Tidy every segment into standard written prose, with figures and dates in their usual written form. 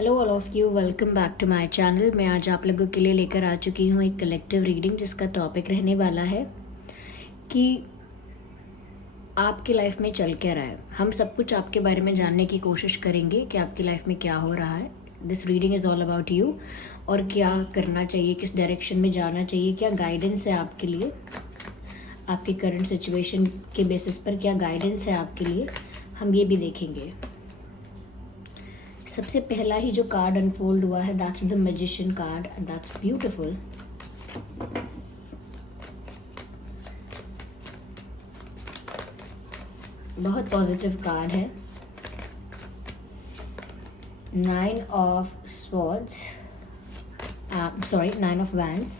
Hello all of you, welcome back to my channel. मैं आज आप लोगों के लिए लेकर आ चुकी हूँ एक कलेक्टिव रीडिंग जिसका टॉपिक रहने वाला है कि आपकी लाइफ में चल क्या रहा है। हम सब कुछ आपके बारे में जानने की कोशिश करेंगे कि आपकी लाइफ में क्या हो रहा है। This reading is all about you और क्या करना चाहिए, किस डायरेक्शन में जाना चाहिए, क्या गाइडेंस है आपके लिए, आपकी करंट सिचुएशन के बेसिस पर क्या गाइडेंस है आपके लिए, हम ये भी देखेंगे। सबसे पहला ही जो कार्ड अनफोल्ड हुआ है that's the magician card and that's beautiful. बहुत पॉजिटिव कार्ड है। 9 of swords, nine of wands.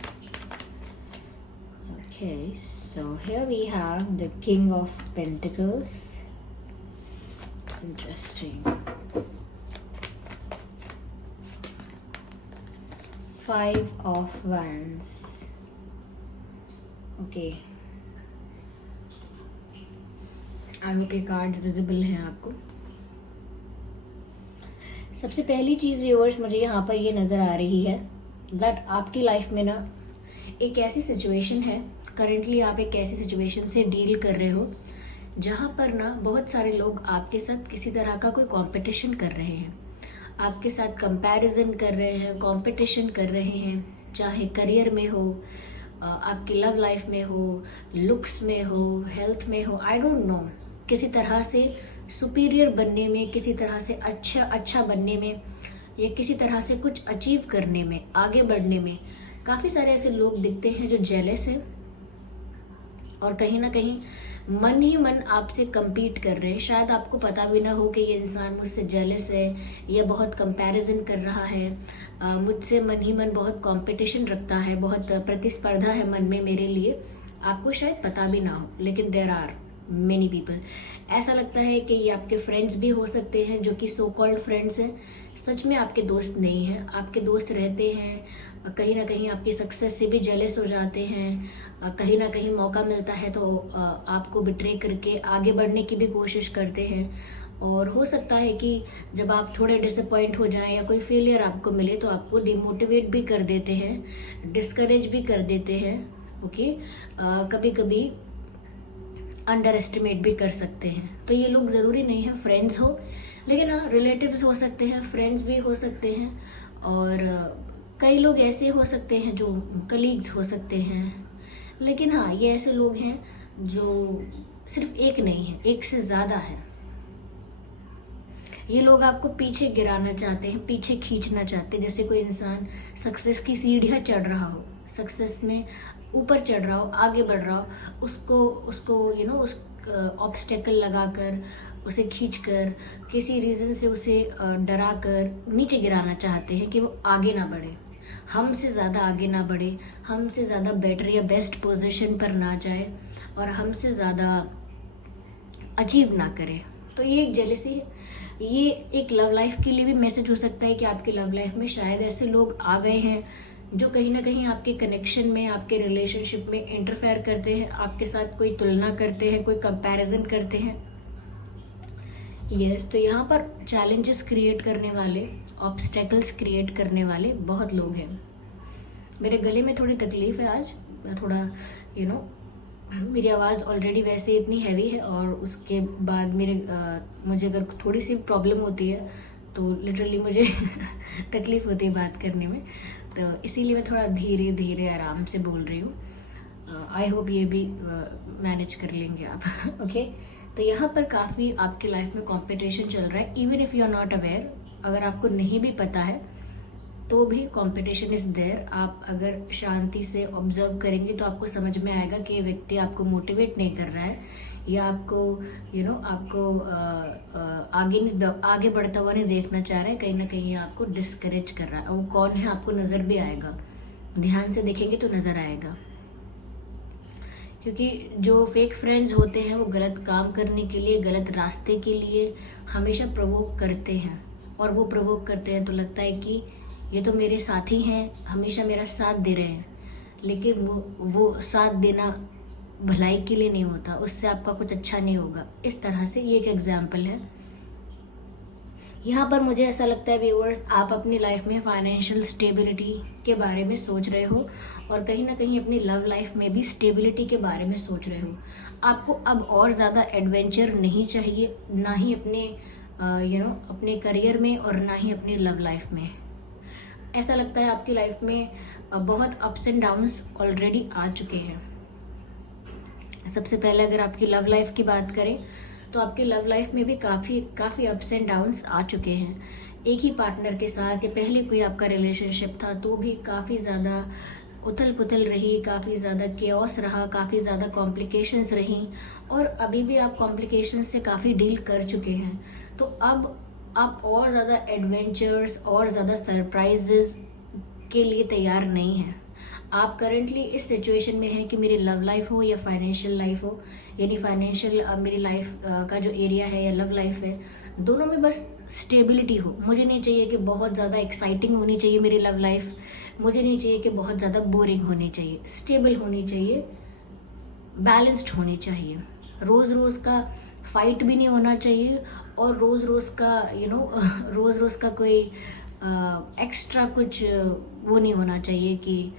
Okay, so here we have the king of pentacles. Interesting. 5 of wands. Okay, I hope ये card visible हैं आपको। सबसे पहली चीज़ viewers मुझे यहाँ पर ये नज़र आ रही है दैट आपकी लाइफ में ना एक ऐसी सिचुएशन है, करेंटली आप एक ऐसी सिचुएशन से डील कर रहे हो जहाँ पर ना बहुत सारे लोग आपके साथ किसी तरह का कोई कंपटीशन कर रहे हैं, आपके साथ कंपैरिजन कर रहे हैं, कंपटीशन कर रहे हैं, चाहे करियर में हो, आपकी लव लाइफ में हो, लुक्स में हो, हेल्थ में हो, आई डोंट नो, किसी तरह से सुपीरियर बनने में, किसी तरह से अच्छा बनने में या किसी तरह से कुछ अचीव करने में, आगे बढ़ने में काफ़ी सारे ऐसे लोग दिखते हैं जो जेलस हैं और कहीं ना कहीं मन ही मन आपसे compete कर रहे हैं। शायद आपको पता भी ना हो कि ये इंसान मुझसे जेलस है या बहुत कंपैरिजन कर रहा है, मुझसे मन ही मन बहुत कंपटीशन रखता है, बहुत प्रतिस्पर्धा है मन में मेरे लिए। आपको शायद पता भी ना हो, लेकिन देयर आर मेनी पीपल। ऐसा लगता है कि ये आपके फ्रेंड्स भी हो सकते हैं जो कि सो कॉल्ड फ्रेंड्स हैं, सच में आपके दोस्त नहीं हैं। आपके दोस्त रहते हैं, कहीं ना कहीं आपकी सक्सेस से भी जेलस हो जाते हैं, कहीं ना कहीं मौका मिलता है तो आपको बिट्रे करके आगे बढ़ने की भी कोशिश करते हैं। और हो सकता है कि जब आप थोड़े डिसअपॉइंट हो जाएं या कोई फेलियर आपको मिले तो आपको डिमोटिवेट भी कर देते हैं, डिस्करेज भी कर देते हैं। ओके, कभी कभी अंडर एस्टिमेट भी कर सकते हैं। तो ये लोग ज़रूरी नहीं है फ्रेंड्स हो, लेकिन हाँ रिलेटिव्स हो सकते हैं, फ्रेंड्स भी हो सकते हैं, और कई लोग ऐसे हो सकते हैं जो कलीग्स हो सकते हैं। लेकिन हाँ, ये ऐसे लोग हैं जो सिर्फ एक नहीं है, एक से ज़्यादा है। ये लोग आपको पीछे गिराना चाहते हैं, पीछे खींचना चाहते हैं। जैसे कोई इंसान सक्सेस की सीढ़ियाँ चढ़ रहा हो, सक्सेस में ऊपर चढ़ रहा हो, आगे बढ़ रहा हो, उसको उस ऑब्स्टेकल लगाकर, उसे खींचकर, किसी रीज़न से उसे डरा कर नीचे गिराना चाहते हैं कि वो आगे ना बढ़े, हमसे ज़्यादा आगे ना बढ़े, हमसे ज़्यादा बेटर या बेस्ट पोजीशन पर ना जाए और हमसे ज़्यादा अचीव ना करे। तो ये एक जेलसी है। ये एक लव लाइफ के लिए भी मैसेज हो सकता है कि आपकी लव लाइफ में शायद ऐसे लोग आ गए हैं जो कहीं ना कहीं आपके कनेक्शन में, आपके रिलेशनशिप में इंटरफेयर करते हैं, आपके साथ कोई तुलना करते हैं, कोई कंपैरिजन करते हैं। यस, तो यहाँ पर चैलेंजेस क्रिएट करने वाले, ऑब्स्टेकल्स क्रिएट करने वाले बहुत लोग हैं। मेरे गले में थोड़ी तकलीफ़ है आज, थोड़ा मेरी आवाज़ ऑलरेडी वैसे इतनी हैवी है और उसके बाद मुझे अगर थोड़ी सी प्रॉब्लम होती है तो लिटरली मुझे तकलीफ़ होती है बात करने में, तो इसीलिए मैं थोड़ा धीरे धीरे आराम से बोल रही हूँ। आई होप ये भी मैनेज कर लेंगे आप। ओके, तो यहाँ पर काफ़ी आपकी लाइफ में कंपटीशन चल रहा है, even if you are not aware. अगर आपको नहीं भी पता है तो भी कंपटीशन इज़ देयर। आप अगर शांति से ऑब्जर्व करेंगे तो आपको समझ में आएगा कि ये व्यक्ति आपको मोटिवेट नहीं कर रहा है या आपको आपको आगे बढ़ता हुआ नहीं देखना चाह रहा है, कहीं ना कहीं आपको डिस्करेज कर रहा है। वो कौन है आपको नज़र भी आएगा, ध्यान से देखेंगे तो नज़र आएगा। क्योंकि जो फेक फ्रेंड्स होते हैं वो गलत काम करने के लिए, गलत रास्ते के लिए हमेशा प्रोवोक करते हैं, और वो प्रोवोक करते हैं तो लगता है कि ये तो मेरे साथी हैं, हमेशा मेरा साथ दे रहे हैं, लेकिन वो साथ देना भलाई के लिए नहीं होता, उससे आपका कुछ अच्छा नहीं होगा। इस तरह से ये एक एग्जाम्पल है। यहाँ पर मुझे ऐसा लगता है व्यूअर्स, आप अपनी लाइफ में फाइनेंशियल स्टेबिलिटी के बारे में सोच रहे हो और कहीं ना कहीं अपनी लव लाइफ में भी स्टेबिलिटी के बारे में सोच रहे हो। आपको अब और ज़्यादा एडवेंचर नहीं चाहिए, ना ही अपने अपने करियर में और ना ही अपनी लव लाइफ में। ऐसा लगता है आपकी लाइफ में बहुत अप्स एंड डाउन्स ऑलरेडी आ चुके हैं। सबसे पहले अगर आपकी लव लाइफ की बात करें तो आपकी लव लाइफ में भी काफ़ी अप्स एंड डाउन्स आ चुके हैं। एक ही पार्टनर के साथ या पहले कोई आपका रिलेशनशिप था तो भी काफ़ी ज़्यादा उथल पुथल रही, काफ़ी ज़्यादा केओस रहा, काफ़ी ज़्यादा कॉम्प्लिकेशंस रहीं और अभी भी आप कॉम्प्लिकेशंस से काफ़ी डील कर चुके हैं। तो अब आप और ज़्यादा एडवेंचर्स और ज़्यादा सरप्राइजेस के लिए तैयार नहीं हैं। आप करेंटली इस सिचुएशन में हैं कि मेरी लव लाइफ हो या फाइनेंशियल लाइफ हो, यानी फाइनेंशियल मेरी लाइफ का जो एरिया है या लव लाइफ है, दोनों में बस स्टेबिलिटी हो। मुझे नहीं चाहिए कि बहुत ज़्यादा एक्साइटिंग होनी चाहिए मेरी लव लाइफ, मुझे नहीं चाहिए कि बहुत ज़्यादा बोरिंग होनी चाहिए, स्टेबल होनी चाहिए, बैलेंस्ड होनी चाहिए। रोज़ रोज़ का फाइट भी नहीं होना चाहिए और रोज़ रोज़ का रोज़ रोज़ का कोई एक्स्ट्रा कुछ वो नहीं होना चाहिए कि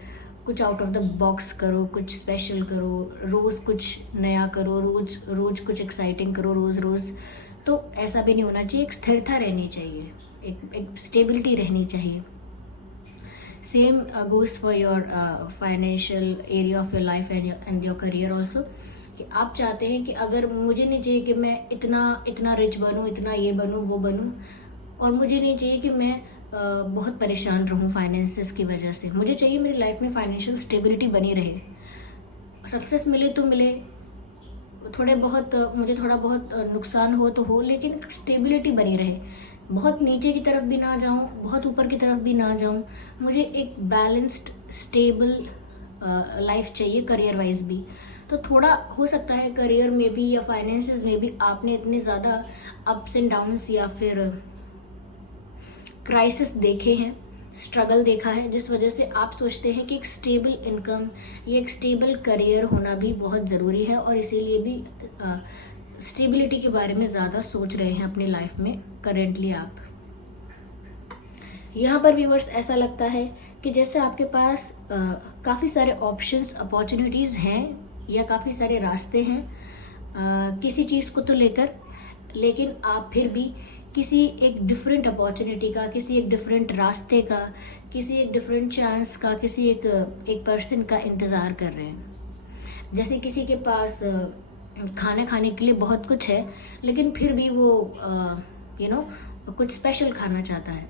कुछ आउट ऑफ द बॉक्स करो, कुछ स्पेशल करो, रोज़ कुछ नया करो, रोज़ कुछ एक्साइटिंग करो रोज़। तो ऐसा भी नहीं होना चाहिए, एक स्थिरता रहनी चाहिए, एक स्टेबिलिटी रहनी चाहिए। Same goes for your financial area of your life and your career also, कि आप चाहते हैं कि अगर मुझे नहीं चाहिए कि मैं इतना रिच बनूं, इतना ये बनूं वो बनूं, और मुझे नहीं चाहिए कि मैं बहुत परेशान रहूं फाइनेंसेस की वजह से। मुझे चाहिए मेरी लाइफ में फाइनेंशियल स्टेबिलिटी बनी रहे, सक्सेस मिले तो मिले, मुझे थोड़ा बहुत नुकसान हो तो हो, लेकिन स्टेबिलिटी बनी रहे। बहुत नीचे की तरफ भी ना जाऊं, बहुत ऊपर की तरफ भी ना जाऊं। मुझे एक बैलेंस्ड स्टेबल लाइफ चाहिए करियर वाइज भी। तो थोड़ा हो सकता है करियर में भी या फाइनेंसेस में भी आपने इतने ज़्यादा अप्स एंड डाउन्स या फिर क्राइसिस देखे हैं, स्ट्रगल देखा है, जिस वजह से आप सोचते हैं कि एक स्टेबल इनकम या एक स्टेबल करियर होना भी बहुत ज़रूरी है और इसीलिए भी स्टेबिलिटी के बारे में ज़्यादा सोच रहे हैं अपनी लाइफ में करेंटली आप। यहाँ पर व्यूअर्स ऐसा लगता है कि जैसे आपके पास काफ़ी सारे ऑप्शंस, अपॉर्चुनिटीज़ हैं या काफ़ी सारे रास्ते हैं किसी चीज़ को तो लेकर, लेकिन आप फिर भी किसी एक डिफरेंट अपॉर्चुनिटी का, किसी एक डिफरेंट रास्ते का, किसी एक डिफरेंट चांस का, किसी एक पर्सन का इंतज़ार कर रहे हैं। जैसे किसी के पास खाना खाने के लिए बहुत कुछ है, लेकिन फिर भी वो कुछ स्पेशल खाना चाहता है,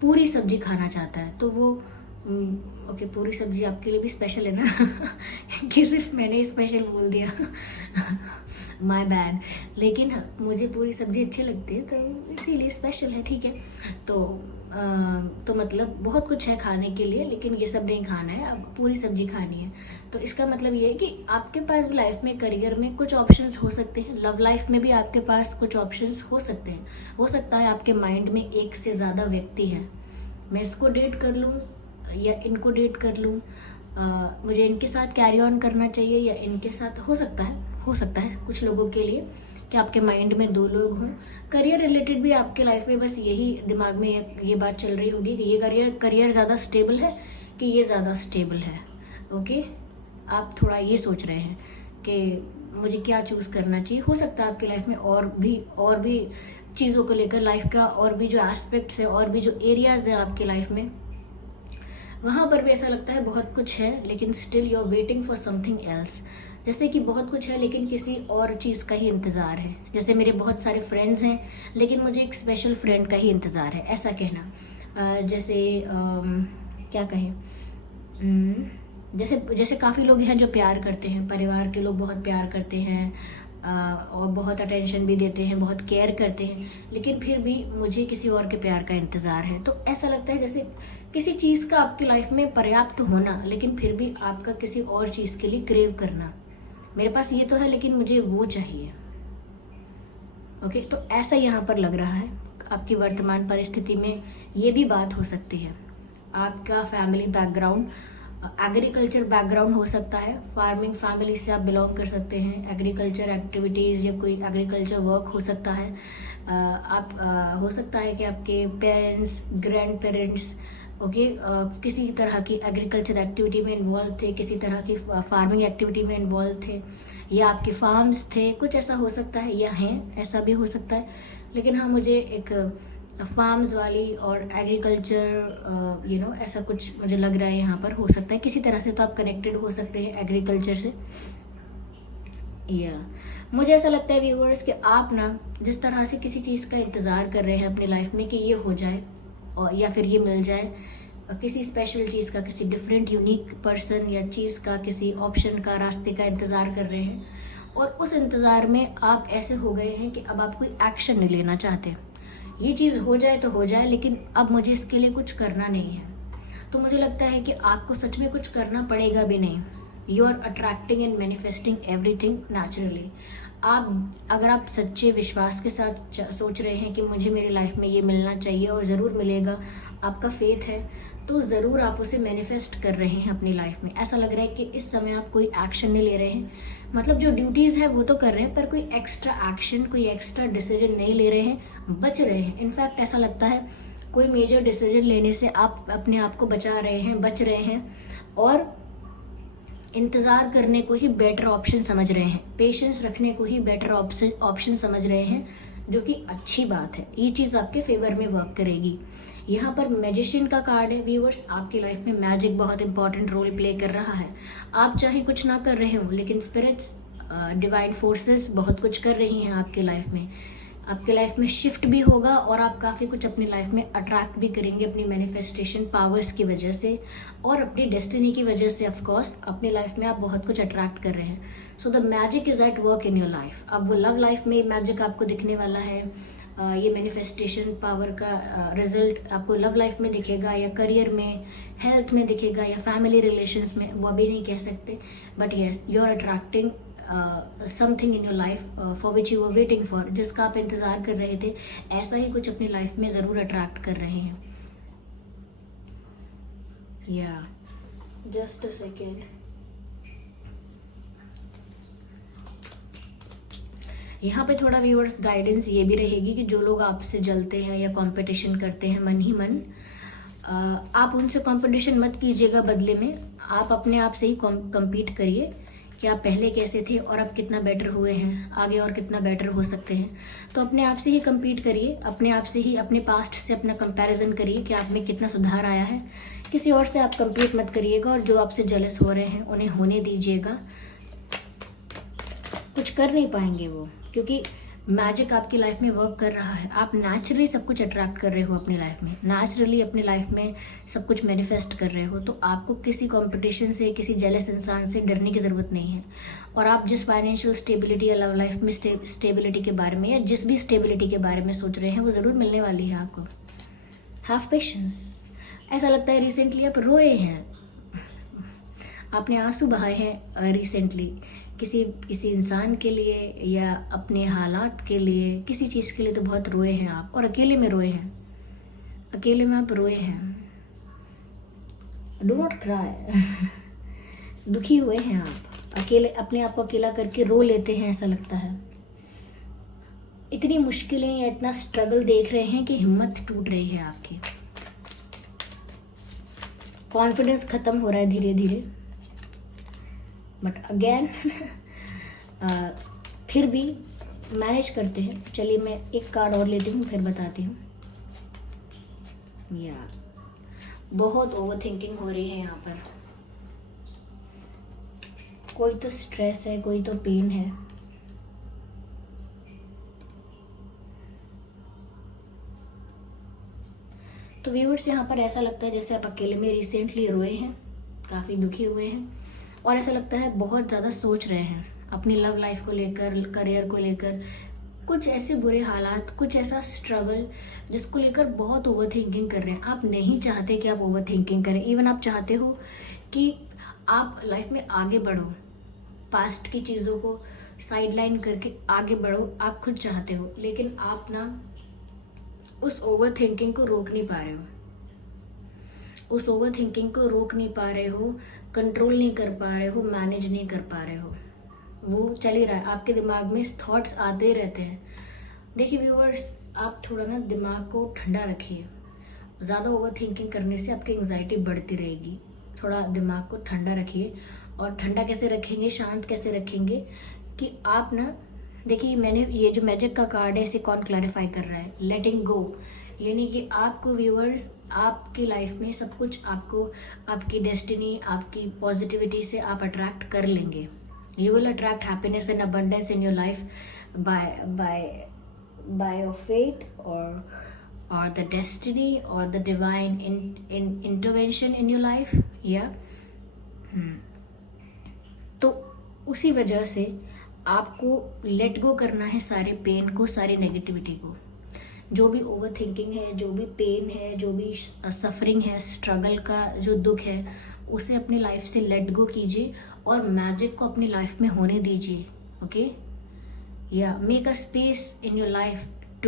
पूरी सब्जी खाना चाहता है, तो वो ओके पूरी सब्जी आपके लिए भी स्पेशल है ना कि सिर्फ मैंने स्पेशल बोल दिया माय बैड, लेकिन मुझे पूरी सब्जी अच्छी लगती है तो इसीलिए स्पेशल है, ठीक है। तो मतलब बहुत कुछ है खाने के लिए, लेकिन ये सब नहीं खाना है, अब पूरी सब्जी खानी है। तो इसका मतलब ये है कि आपके पास लाइफ में, करियर में कुछ ऑप्शंस हो सकते हैं, लव लाइफ में भी आपके पास कुछ ऑप्शंस हो सकते हैं। हो सकता है आपके माइंड में एक से ज़्यादा व्यक्ति हैं, मैं इसको डेट कर लूँ या इनको डेट कर लूँ, मुझे इनके साथ कैरी ऑन करना चाहिए या इनके साथ। हो सकता है कुछ लोगों के लिए कि आपके माइंड में 2 लोग हों। करियर रिलेटेड भी आपके लाइफ में बस यही दिमाग में ये बात चल रही होगी कि ये करियर ज़्यादा स्टेबल है कि ये ज़्यादा स्टेबल है। ओके, आप थोड़ा ये सोच रहे हैं कि मुझे क्या चूज़ करना चाहिए। हो सकता है आपकी लाइफ में और भी चीज़ों को लेकर, लाइफ का और भी जो एस्पेक्ट्स हैं और भी जो एरियाज़ हैं आपकी लाइफ में, वहाँ पर भी ऐसा लगता है बहुत कुछ है, लेकिन still you are waiting for something else. जैसे कि बहुत कुछ है लेकिन किसी और चीज़ का ही इंतज़ार है। जैसे मेरे बहुत सारे फ्रेंड्स हैं लेकिन मुझे एक स्पेशल फ्रेंड का ही इंतज़ार है, ऐसा कहना। जैसे क्या कहें, जैसे काफ़ी लोग हैं जो प्यार करते हैं, परिवार के लोग बहुत प्यार करते हैं और बहुत अटेंशन भी देते हैं, बहुत केयर करते हैं, लेकिन फिर भी मुझे किसी और के प्यार का इंतज़ार है। तो ऐसा लगता है जैसे किसी चीज़ का आपकी लाइफ में पर्याप्त होना, लेकिन फिर भी आपका किसी और चीज़ के लिए क्रेव करना। मेरे पास ये तो है लेकिन मुझे वो चाहिए। ओके, तो ऐसा यहाँ पर लग रहा है आपकी वर्तमान परिस्थिति में। ये भी बात हो सकती है आपका फैमिली बैकग्राउंड एग्रीकल्चर बैकग्राउंड हो सकता है, फार्मिंग फैमिली से आप बिलोंग कर सकते हैं, एग्रीकल्चर एक्टिविटीज़ या कोई एग्रीकल्चर वर्क हो सकता है, हो सकता है कि आपके पेरेंट्स, ग्रैंड पेरेंट्स ओके किसी तरह की एग्रीकल्चर एक्टिविटी में इन्वॉल्व थे, किसी तरह की फार्मिंग एक्टिविटी में इन्वॉल्व थे, या आपके फार्म्स थे, कुछ ऐसा हो सकता है, या हैं, ऐसा भी हो सकता है। लेकिन हाँ, मुझे एक फार्म्स वाली और एग्रीकल्चर ऐसा कुछ मुझे लग रहा है यहाँ पर हो सकता है। किसी तरह से तो आप कनेक्टेड हो सकते हैं एग्रीकल्चर से। या मुझे ऐसा लगता है व्यूअर्स कि आप ना जिस तरह से किसी चीज़ का इंतज़ार कर रहे हैं अपनी लाइफ में कि ये हो जाए और या फिर ये मिल जाए, किसी स्पेशल चीज़ का, किसी डिफरेंट यूनिक पर्सन या चीज़ का, किसी ऑप्शन का, रास्ते का इंतज़ार कर रहे हैं, और उस इंतज़ार में आप ऐसे हो गए हैं कि अब आप कोई एक्शन नहीं लेना चाहते। ये चीज़ हो जाए तो हो जाए, लेकिन अब मुझे इसके लिए कुछ करना नहीं है। तो मुझे लगता है कि आपको सच में कुछ करना पड़ेगा भी नहीं। You are attracting and manifesting everything naturally. अगर आप सच्चे विश्वास के साथ सोच रहे हैं कि मुझे मेरी लाइफ में ये मिलना चाहिए और ज़रूर मिलेगा, आपका फेथ है, तो ज़रूर आप उसे मैनिफेस्ट कर रहे हैं अपनी लाइफ में। ऐसा लग रहा है कि इस समय आप कोई एक्शन नहीं ले रहे हैं, मतलब जो ड्यूटीज़ है वो तो कर रहे हैं, पर कोई एक्स्ट्रा एक्शन, कोई एक्स्ट्रा डिसीजन नहीं ले रहे हैं, बच रहे हैं। इनफैक्ट ऐसा लगता है कोई मेजर डिसीजन लेने से आप अपने आप को बचा रहे हैं, बच रहे हैं, और इंतज़ार करने को ही बेटर ऑप्शन समझ रहे हैं, पेशेंस रखने को ही बेटर ऑप्शन समझ रहे हैं, जो कि अच्छी बात है। ये चीज़ आपके फेवर में वर्क करेगी। यहाँ पर मैजिशियन का कार्ड है व्यूअर्स। आपकी लाइफ में मैजिक बहुत इंपॉर्टेंट रोल प्ले कर रहा है। आप चाहे कुछ ना कर रहे हो, लेकिन स्पिरिट्स, डिवाइन फोर्सेस बहुत कुछ कर रही हैं आपकी लाइफ में। आपके लाइफ में शिफ्ट भी होगा और आप काफ़ी कुछ अपनी लाइफ में अट्रैक्ट भी करेंगे अपनी मैनिफेस्टेशन पावर्स की वजह से और अपनी डेस्टिनी की वजह से। ऑफ कोर्स अपनी लाइफ में आप बहुत कुछ अट्रैक्ट कर रहे हैं। So the magic is at work in your life. अब वो लव लाइफ में मैजिक आपको दिखने वाला है। ये मैनिफेस्टेशन पावर का रिजल्ट आपको लव लाइफ में दिखेगा, या करियर में, हेल्थ में दिखेगा, या फैमिली रिलेशंस में, वो अभी नहीं कह सकते। But yes, you are attracting something in your life for which you are waiting for, जिसका आप इंतज़ार कर रहे थे। ऐसा ही कुछ अपनी लाइफ में ज़रूर अट्रैक्ट कर रहे हैं। या जस्ट अ सेकेंड। यहाँ पे थोड़ा व्यूअर्स गाइडेंस ये भी रहेगी कि जो लोग आपसे जलते हैं या कंपटीशन करते हैं मन ही मन, आप उनसे कंपटीशन मत कीजिएगा। बदले में आप अपने आप से ही कम्पीट करिए कि आप पहले कैसे थे और अब कितना बेटर हुए हैं, आगे और कितना बेटर हो सकते हैं। तो अपने आप से ही कम्पीट करिए, अपने आप से ही, अपने पास्ट से अपना कंपैरिजन करिए कि आप में कितना सुधार आया है। किसी और से आप कम्पीट मत करिएगा, और जो आपसे जेलस हो रहे हैं उन्हें होने दीजिएगा। कुछ कर नहीं पाएंगे वो, क्योंकि मैजिक आपकी लाइफ में वर्क कर रहा है। आप नेचुरली सब कुछ अट्रैक्ट कर रहे हो अपनी लाइफ में, नेचुरली अपनी लाइफ में सब कुछ मैनिफेस्ट कर रहे हो। तो आपको किसी कंपटीशन से, किसी जेलस इंसान से डरने की ज़रूरत नहीं है। और आप जिस फाइनेंशियल स्टेबिलिटी या लव लाइफ में स्टेबिलिटी के बारे में, या जिस भी स्टेबिलिटी के बारे में सोच रहे हैं, वो ज़रूर मिलने वाली है आपको। Have patience. ऐसा लगता है रिसेंटली आप रोए हैं, आपने आंसू बहाए हैं रिसेंटली, किसी इंसान के लिए या अपने हालात के लिए, किसी चीज़ के लिए तो बहुत रोए हैं आप, और अकेले में रोए हैं, अकेले में आप रोए हैं। Do not cry. दुखी हुए हैं आप, अकेले अपने आप को अकेला करके रो लेते हैं, ऐसा लगता है। इतनी मुश्किलें या इतना स्ट्रगल देख रहे हैं कि हिम्मत टूट रही है आपकी, कॉन्फिडेंस खत्म हो रहा है धीरे धीरे। बट अगेन फिर भी मैनेज करते हैं। चलिए मैं एक कार्ड और लेती हूँ, फिर बताती हूँ। या बहुत ओवर थिंकिंग हो रही है यहाँ पर। कोई तो स्ट्रेस है, कोई तो पेन है। तो व्यूअर्स यहाँ पर ऐसा लगता है जैसे आप अकेले में रिसेंटली रोए हैं, काफ़ी दुखी हुए हैं, और ऐसा लगता है बहुत ज़्यादा सोच रहे हैं अपनी लव लाइफ को लेकर, करियर को लेकर, कुछ ऐसे बुरे हालात, कुछ ऐसा स्ट्रगल जिसको लेकर बहुत ओवर थिंकिंग कर रहे हैं। आप नहीं चाहते कि आप ओवर थिंकिंग करें, इवन आप चाहते हो कि आप लाइफ में आगे बढ़ो, पास्ट की चीज़ों को साइडलाइन करके आगे बढ़ो, आप खुद चाहते हो, लेकिन आप ना उस ओवर थिंकिंग को रोक नहीं पा रहे हो, उस ओवर थिंकिंग को रोक नहीं पा रहे हो, कंट्रोल नहीं कर पा रहे हो, मैनेज नहीं कर पा रहे हो। वो चल ही रहा है, आपके दिमाग में थॉट्स आते ही रहते हैं। देखिए व्यूअर्स, आप थोड़ा ना दिमाग को ठंडा रखिए। ज़्यादा ओवर थिंकिंग करने से आपकी एंग्जाइटी बढ़ती रहेगी। थोड़ा दिमाग को ठंडा रखिए। और ठंडा कैसे रखेंगे, शांत कैसे रखेंगे कि आप ना, देखिए मैंने ये जो मैजिक का कार्ड है इसे कौन क्लैरिफाई कर रहा है, लेटिंग गो, यानी कि आपको व्यूअर्स आपकी लाइफ में सब कुछ आपको, आपकी डेस्टिनी, आपकी पॉजिटिविटी से आप अट्रैक्ट कर लेंगे। You will attract happiness and abundance in your life by your fate or the destiny or the divine intervention in your life, yeah. तो उसी वजह से आपको लेट गो करना है सारे पेन को, सारी नेगेटिविटी को। जो भी ओवर थिंकिंग है, जो भी पेन है, जो भी सफरिंग है, स्ट्रगल का जो दुख है, उसे अपनी लाइफ से लेट गो कीजिए और मैजिक को अपनी लाइफ में होने दीजिए। ओके, या make a space in your life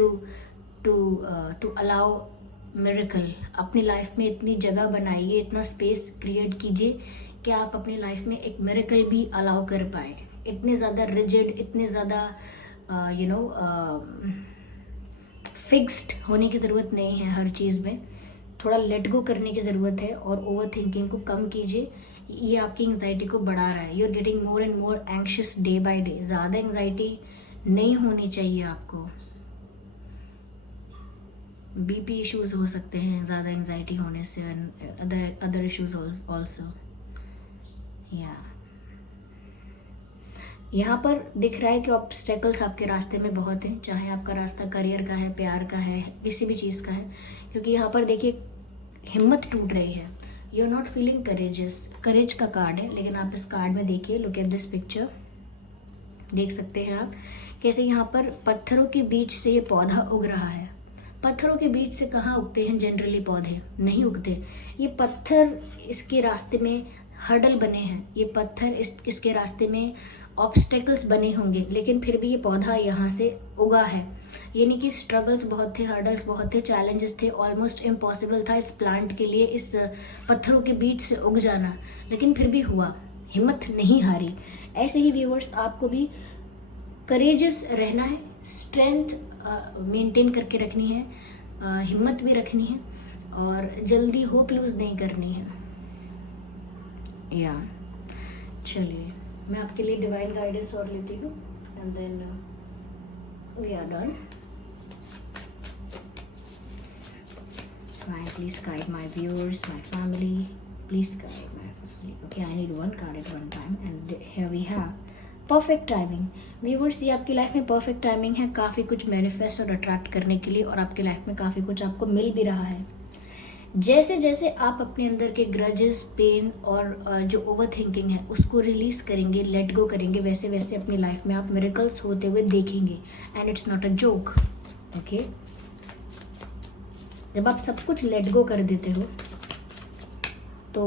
to allow miracle. अपनी लाइफ में इतनी जगह बनाइए, इतना स्पेस क्रिएट कीजिए कि आप अपनी लाइफ में एक मिरेकल भी अलाउ कर पाए। इतने ज़्यादा रिजिड, इतने ज़्यादा फिक्स्ड होने की ज़रूरत नहीं है हर चीज़ में। थोड़ा लेट गो करने की ज़रूरत है और ओवर थिंकिंग को कम कीजिए। ये आपकी एंग्जाइटी को बढ़ा रहा है। You are getting more and more anxious day by day. ज़्यादा एंग्जाइटी नहीं होनी चाहिए आपको। बीपी इश्यूज हो सकते हैं ज़्यादा एंग्जाइटी होने से, अदर इश्यूज ऑल्सो। यहाँ पर दिख रहा है कि ऑब्स्टेकल्स आपके रास्ते में बहुत हैं, चाहे आपका रास्ता करियर का है, प्यार का है, किसी भी चीज़ का है। क्योंकि यहाँ पर देखिए हिम्मत टूट रही है। You are not feeling courageous. Courage का कार्ड है, लेकिन आप इस कार्ड में देखिए, लुक एट दिस पिक्चर, देख सकते हैं आप कैसे यहाँ पर पत्थरों के बीच से ये पौधा उग रहा है। पत्थरों के बीच से कहाँ उगते हैं जनरली पौधे? नहीं उगते। ये पत्थर इसके रास्ते में हर्डल बने हैं, ये पत्थर इसके रास्ते में ऑब्स्टेकल्स बने होंगे, लेकिन फिर भी ये पौधा यहाँ से उगा है। यानी कि स्ट्रगल्स बहुत थे, हर्डल्स बहुत थे, चैलेंजेस थे, ऑलमोस्ट इम्पॉसिबल था इस प्लांट के लिए इस पत्थरों के बीच से उग जाना, लेकिन फिर भी हुआ। हिम्मत नहीं हारी। ऐसे ही व्यूअर्स आपको भी करेजियस रहना है, स्ट्रेंथ मेंटेन करके रखनी है, हिम्मत भी रखनी है और जल्दी होप लूज नहीं करनी है। या चलिए मैं आपके लिए डिवाइन गाइडेंस और लेती हूँ and then we are done. Please guide my viewers, my family, please guide my family. Okay, I need one card at one time and here we have perfect timing. Viewers, ये आपकी life में perfect timing है काफ़ी कुछ manifest और attract करने के लिए, और आपकी लाइफ में काफ़ी कुछ आपको मिल भी रहा है। जैसे जैसे आप अपने अंदर के ग्रजेस, पेन और जो ओवर थिंकिंग है उसको रिलीज करेंगे, लेट गो करेंगे, वैसे वैसे अपनी लाइफ में आप मिरेकल्स होते हुए देखेंगे। And it's not a joke. Okay, जब आप सब कुछ लेट गो कर देते हो तो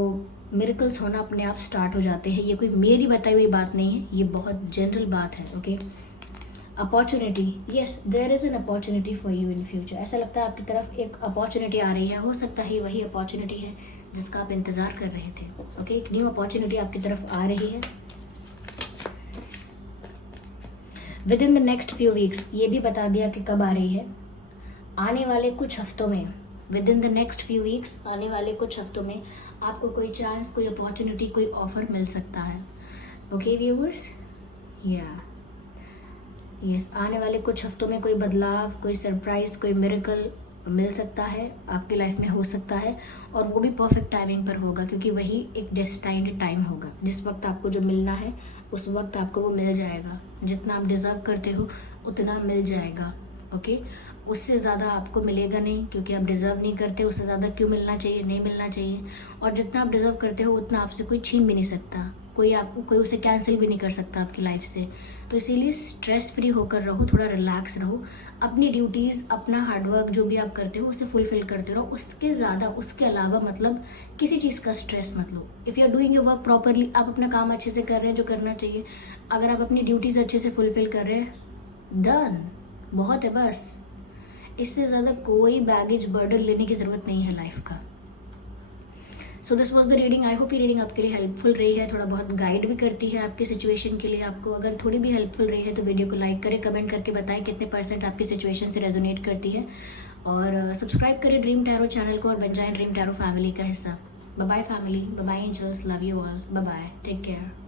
मिरेकल्स होना अपने आप स्टार्ट हो जाते हैं। ये कोई मेरी बताई हुई बात नहीं है, ये बहुत जनरल बात है। Okay, opportunity, yes there is an opportunity for you in future. ऐसा लगता है आपकी तरफ एक अपॉर्चुनिटी आ रही है, हो सकता है वही अपॉर्चुनिटी है जिसका आप इंतज़ार कर रहे थे। ओके, एक न्यू अपॉर्चुनिटी आपकी तरफ आ रही है with in the next few weeks. ये भी बता दिया कि कब आ रही है, आने वाले कुछ हफ्तों में। With in the next few weeks, आने वाले कुछ हफ्तों में आपको कोई चांस, कोई अपॉर्चुनिटी, कोई ऑफर मिल सकता है। ओके व्यूअर्स, या यस, आने वाले कुछ हफ्तों में कोई बदलाव, कोई सरप्राइज, कोई मिरेकल मिल सकता है, आपकी लाइफ में हो सकता है, और वो भी परफेक्ट टाइमिंग पर होगा, क्योंकि वही एक डेस्टाइन्ड टाइम होगा। जिस वक्त आपको जो मिलना है उस वक्त आपको वो मिल जाएगा। जितना आप डिज़र्व करते हो उतना मिल जाएगा। ओके, उससे ज़्यादा आपको मिलेगा नहीं, क्योंकि आप डिज़र्व नहीं करते। उससे ज़्यादा क्यों मिलना चाहिए? नहीं मिलना चाहिए। और जितना आप डिज़र्व करते हो उतना आपसे कोई छीन भी नहीं सकता, कोई उसे कैंसिल भी नहीं कर सकता आपकी लाइफ से। तो इसीलिए स्ट्रेस फ्री होकर रहो, थोड़ा रिलैक्स रहो, अपनी ड्यूटीज़, अपना हार्डवर्क जो भी आप करते हो उसे फुलफिल करते रहो। उसके ज़्यादा, उसके अलावा मतलब किसी चीज़ का स्ट्रेस मत लो। If you are doing your work properly, आप अपना काम अच्छे से कर रहे हैं जो करना चाहिए, अगर आप अपनी ड्यूटीज़ अच्छे से फुलफिल कर रहे हैं, डन, बहुत है बस। इससे ज़्यादा कोई बैगेज, बर्डन लेने की ज़रूरत नहीं है लाइफ का। So this was the reading. I hope ये रीडिंग आपके लिए हेल्पफुल रही है, थोड़ा बहुत गाइड भी करती है आपकी सिचुएशन के लिए। आपको अगर थोड़ी भी हेल्पफुल रही है तो वीडियो को लाइक करें, कमेंट करके बताएं कितने % आपकी सिचुएशन से रेजोनेट करती है, और सब्सक्राइब करें ड्रीम टैरो चैनल को और बन जाएं ड्रीम टैरो फैमिली का हिस्सा। Bye bye family, bye bye angels, love you all, bye bye, take care.